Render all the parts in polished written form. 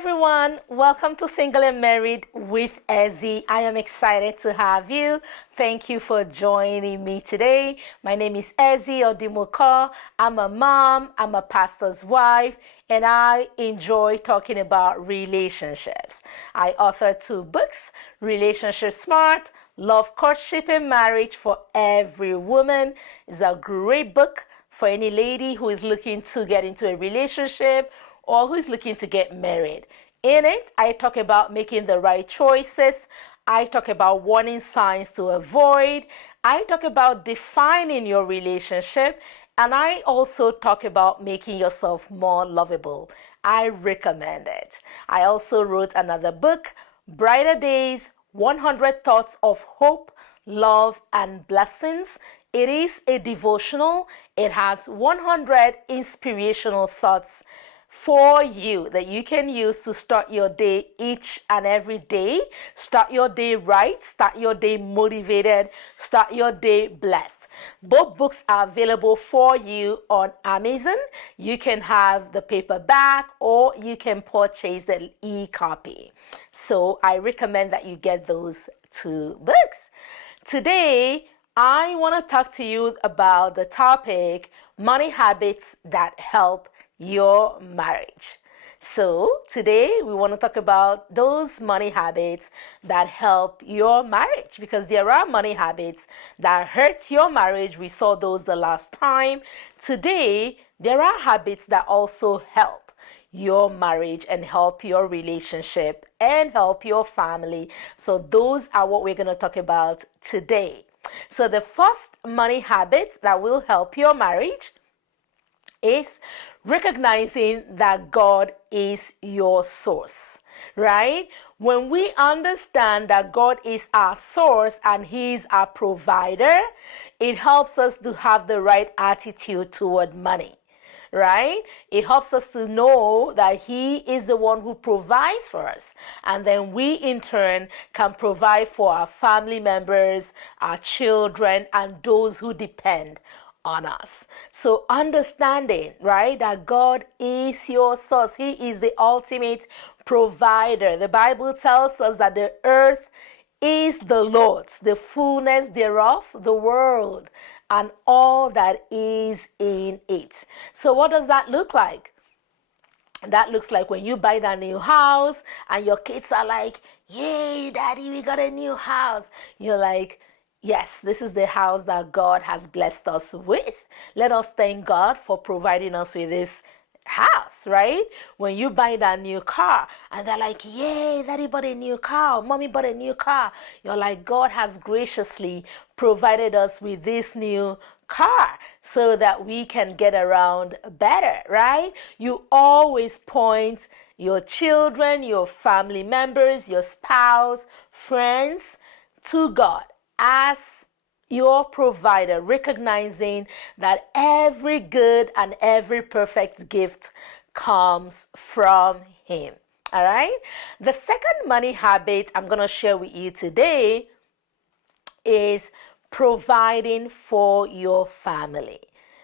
everyone, welcome to Single and Married with Ezzy. I am excited to have you. Thank you for joining me today. My name is Ezzy Odimoka. I'm a mom, I'm a pastor's wife, and I enjoy talking about relationships. I author 2 books, Relationship Smart, Love, Courtship, and Marriage for Every Woman. It's a great book for any lady who is looking to get into a relationship or who is looking to get married. In it, I talk about making the right choices. I talk about warning signs to avoid. I talk about defining your relationship. And I also talk about making yourself more lovable. I recommend it. I also wrote another book, Brighter Days, 100 Thoughts of Hope, Love, and Blessings. It is a devotional. It has 100 inspirational thoughts for you that you can use to start your day each and every day. Start your day right, start your day motivated, start your day blessed. Both books are available for you on Amazon. You can have the paperback or you can purchase the e-copy. So I recommend that you get those 2 books. Today, I want to talk to you about the topic, money habits that help your marriage. So today we want to talk about those money habits that help your marriage, because there are money habits that hurt your marriage. We saw those the last time. Today, there are habits that also help your marriage and help your relationship and help your family. So those are what we're going to talk about today. So the first money habit that will help your marriage is recognizing that God is your source, right? When we understand that God is our source and He's our provider, it helps us to have the right attitude toward money, right? It helps us to know that He is the one who provides for us. And then we, in turn, can provide for our family members, our children, and those who depend on us. So understanding, right, that God is your source. He is the ultimate provider. The Bible tells us that the earth is the Lord's, the fullness thereof, the world, and all that is in it. So what does that look like? That looks like when you buy that new house and your kids are like, "Yay, Daddy, we got a new house." You're like, "Yes, this is the house that God has blessed us with. Let us thank God for providing us with this house," right? When you buy that new car and they're like, "Yay, Daddy bought a new car, Mommy bought a new car." You're like, "God has graciously provided us with this new car so that we can get around better," right? You always point your children, your family members, your spouse, friends to God as your provider, recognizing that every good and every perfect gift comes from Him. All right? The second money habit I'm going to share with you today is providing for your family.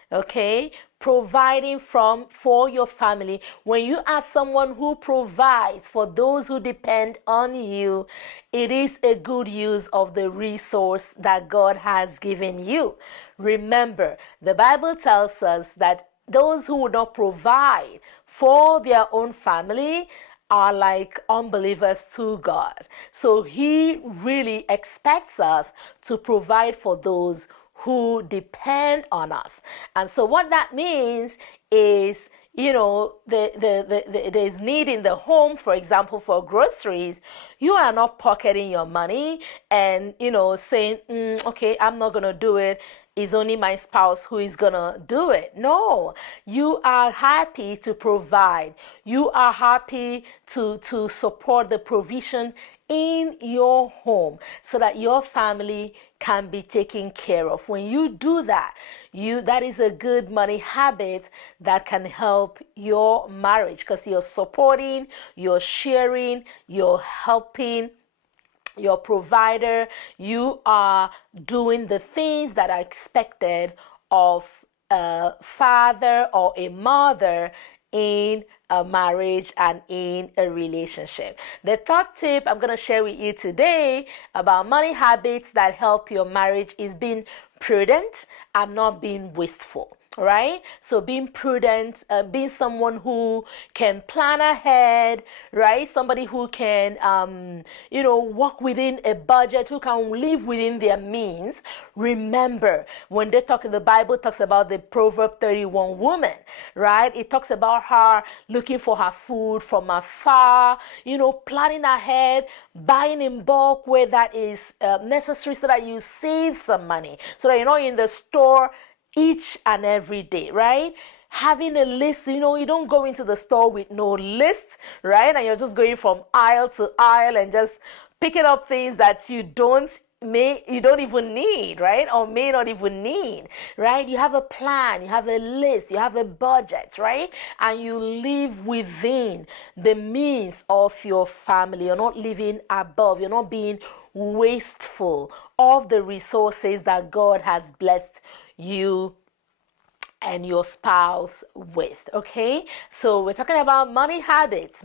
Okay, providing for your family. When you are someone who provides for those who depend on you, it is a good use of the resource that God has given you. Remember, the Bible tells us that those who would not provide for their own family are like unbelievers to God. So He really expects us to provide for those who depend on us. And so what that means is, there's need in the home, for example, for groceries. You are not pocketing your money and, saying, "Okay, I'm not going to do it. It's only my spouse who is going to do it." No, you are happy to provide. You are happy to support the provision in your home so that your family can be taken care of. When you do that, that is a good money habit that can help your marriage, because you're supporting, you're sharing, you're helping your provider. You are doing the things that are expected of a father or a mother in a marriage and in a relationship. The third tip I'm going to share with you today about money habits that help your marriage is being prudent and not being wasteful. Right? So being prudent, being someone who can plan ahead, right? Somebody who can, work within a budget, who can live within their means. Remember, when they talk, the Bible talks about the Proverb 31 woman, right? It talks about her looking for her food from afar, planning ahead, buying in bulk where that is necessary so that you save some money, so that you're not in the store each and every day, right? Having a list, you don't go into the store with no list, right? And you're just going from aisle to aisle and just picking up things that you don't even need, right? Or may not even need, right? You have a plan, you have a list, you have a budget, right? And you live within the means of your family. You're not living above, you're not being wasteful of the resources that God has blessed you and your spouse with. Okay, so we're talking about money habits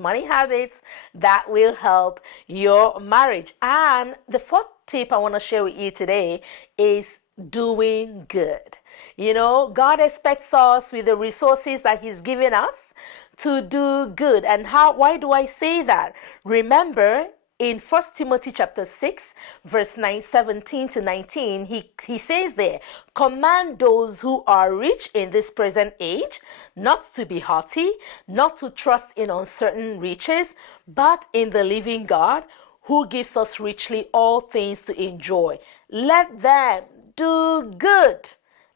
that will help your marriage. And the fourth tip I want to share with you today is doing good. God expects us with the resources that He's given us to do good. And why do I say that? Remember, in 1 Timothy chapter 6, verse 17 to 19, he says there, command those who are rich in this present age not to be haughty, not to trust in uncertain riches, but in the living God, who gives us richly all things to enjoy. Let them do good,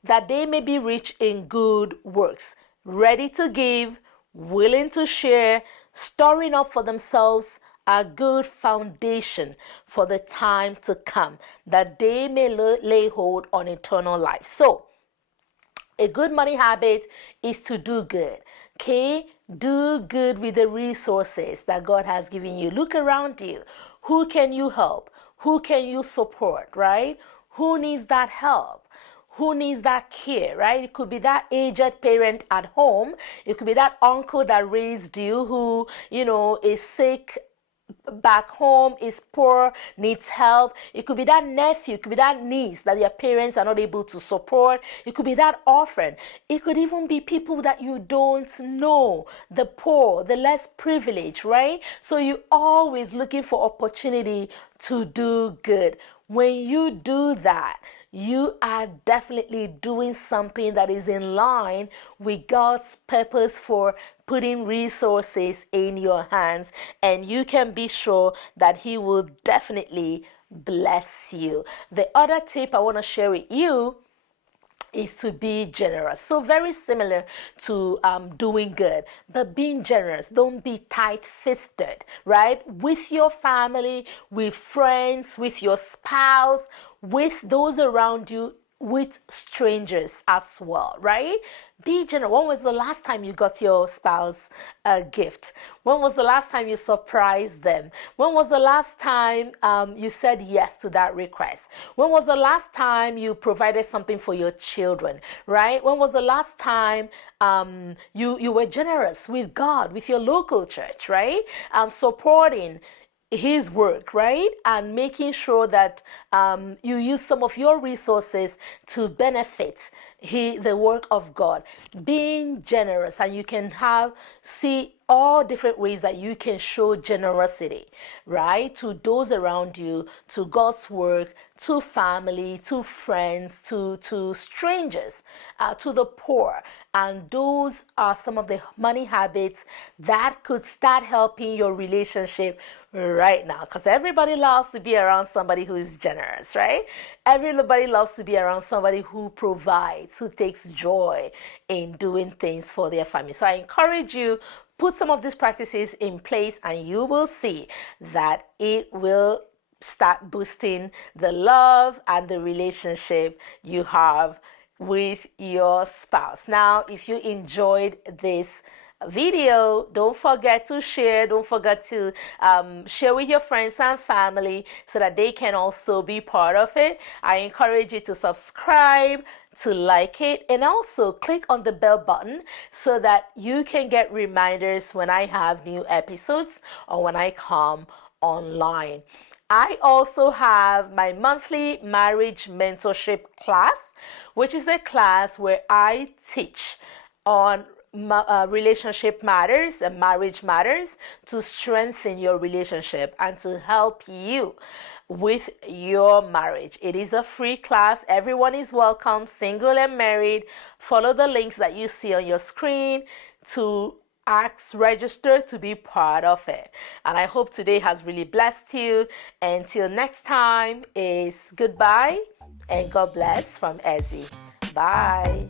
that they may be rich in good works, ready to give, willing to share, storing up for themselves a good foundation for the time to come, that they may lay hold on eternal life. So, a good money habit is to do good. Okay? Do good with the resources that God has given you. Look around you. Who can you help? Who can you support, right? Who needs that help? Who needs that care, right? It could be that aged parent at home. It could be that uncle that raised you who, is sick back home, is poor, needs help. It could be that nephew, it could be that niece that their parents are not able to support. It could be that orphan. It could even be people that you don't know, the poor, the less privileged, right? So you're always looking for opportunity to do good. When you do that, you are definitely doing something that is in line with God's purpose for putting resources in your hands, and you can be sure that He will definitely bless you. The other tip I want to share with you is to be generous. So very similar to doing good, but being generous. Don't be tight-fisted, right? With your family, with friends, with your spouse, with those around you, with strangers as well, right? Be generous. When was the last time you got your spouse a gift? When was the last time you surprised them? When was the last time you said yes to that request? When was the last time you provided something for your children, right? When was the last time you were generous with God, with your local church, right? Supporting His work, right? And making sure that you use some of your resources to benefit the work of God. Being generous, and you can see all different ways that you can show generosity, right? To those around you, to God's work, to family, to friends, to strangers, to the poor. And those are some of the money habits that could start helping your relationship right now, because everybody loves to be around somebody who is generous, right? Everybody loves to be around somebody who provides, who takes joy in doing things for their family. So I encourage you, put some of these practices in place, and you will see that it will start boosting the love and the relationship you have with your spouse. Now, if you enjoyed this video, don't forget to share. Don't forget to share with your friends and family so that they can also be part of it. I encourage you to subscribe, to like it, and also click on the bell button so that you can get reminders when I have new episodes or when I come online. I also have my monthly marriage mentorship class, which is a class where I teach on relationship matters and marriage matters to strengthen your relationship and to help you with your marriage. It is a free class. Everyone is welcome, single and married. Follow the links that you see on your screen to register to be part of it. And I hope today has really blessed you. Until next time is goodbye and God bless from Ezzy. Bye.